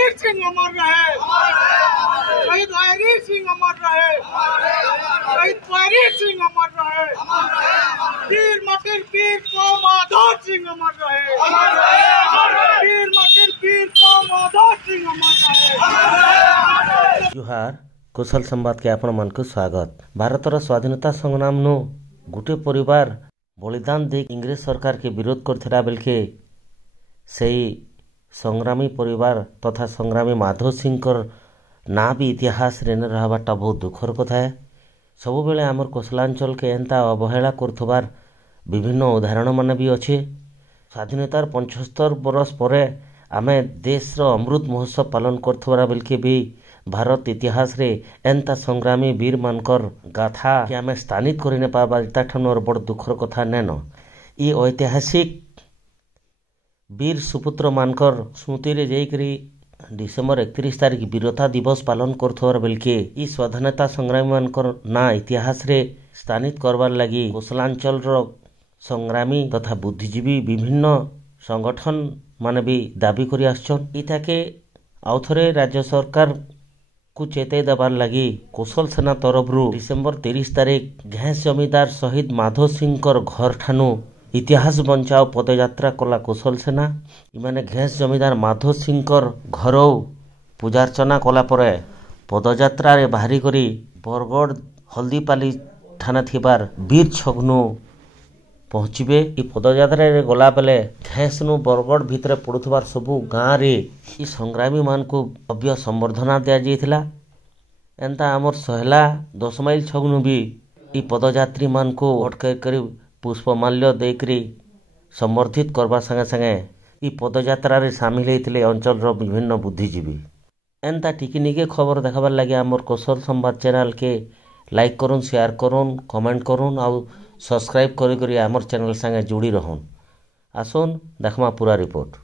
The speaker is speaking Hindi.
वीर सिंह अमर रहे, शहीद वैरी सिंह अमर रहे, शहीद वैरी सिंह अमर रहे, वीर मटिर वीर को माधव सिंह अमर रहे, वीर मटिर वीर को माधव सिंह अमर रहे। जुहार कुशल संवाद के आपण मन को स्वागत। भारतर स्वाधीनता संग्राम नु गोटे परिवार बलिदान दे इंग्रेज सरकार के विरोध करथिला बेलके सेही संग्रामी परिवार तथा संग्रामी माधव सिंह ना भी इतिहास रे न रहबाटा बहुत दुखर कथा है। सब बेले आमर कोसलांचल के एंता अवहेला करथबार विभिन्न उदाहरण मान भी अच्छे। स्वाधीनतार 75 बरस परे आमे देश रो अमृत महोत्सव पालन करथबार बेलके भी भारत इतिहास रे एंता संग्रामी वीर मानकर गाथा कि आमे स्थानित करि न पाबा ताठन और बड़ दुखर कथा नेन। ई ऐतिहासिक वीर सुपुत्र मानकर स्मृति रे जाइकरी डिसेम्बर 31 तारिख वीरता दिवस पालन करथबार बेलके ई स्वाधीनता संग्रामी मानकर ना इतिहास रे स्थानित करबार लागि कोसलांचल रो संग्रामी तथा बुद्धिजीवी विभिन्न संगठन माने भी दाबी करि आछन। इताके आउथरे राज्य सरकार को चेताई देवार लगी कौशल सेना तरफ डिसेम्बर 30 तारिख घैस जमीदार शहीद माधव सिंह घर ठानु इतिहास बंचाओ पदयात्रा कला कौशल सेना। इमाने घैस जमीदार माधव सिंह घर पूजार्चना कला परे पदयात्रा रे बाहरी करी बरगढ़ हल्दीपाली थाना थिबार वीर छगनु पहुँचे। ई पदयात्रा रे गला बेले घैस नु बरगढ़ भितर पड़ुथबार सबु गाँ रे ई संग्रामी मान को भव्य संबर्धना दिया जाइथिला। एंता आमर सहला 10 माइल छगनु भी ई पदयात्री मान को अटकै करी पुष्पमाल्य देकरी संबर्धित करबा संगे संगे ई पदयात्रा रे शामिल हेतिले अंचल रो विभिन्न बुद्धिजीवी। एंता टिकिनिके खबर देखाबार लागि आमर कौशल संवाद चैनल के लाइक करुन, शेयर करुन, कमेंट करुन और सब्सक्राइब करी करी आमर चैनल संगे जुड़ी रहन। आसुन देखमा पूरा रिपोर्ट।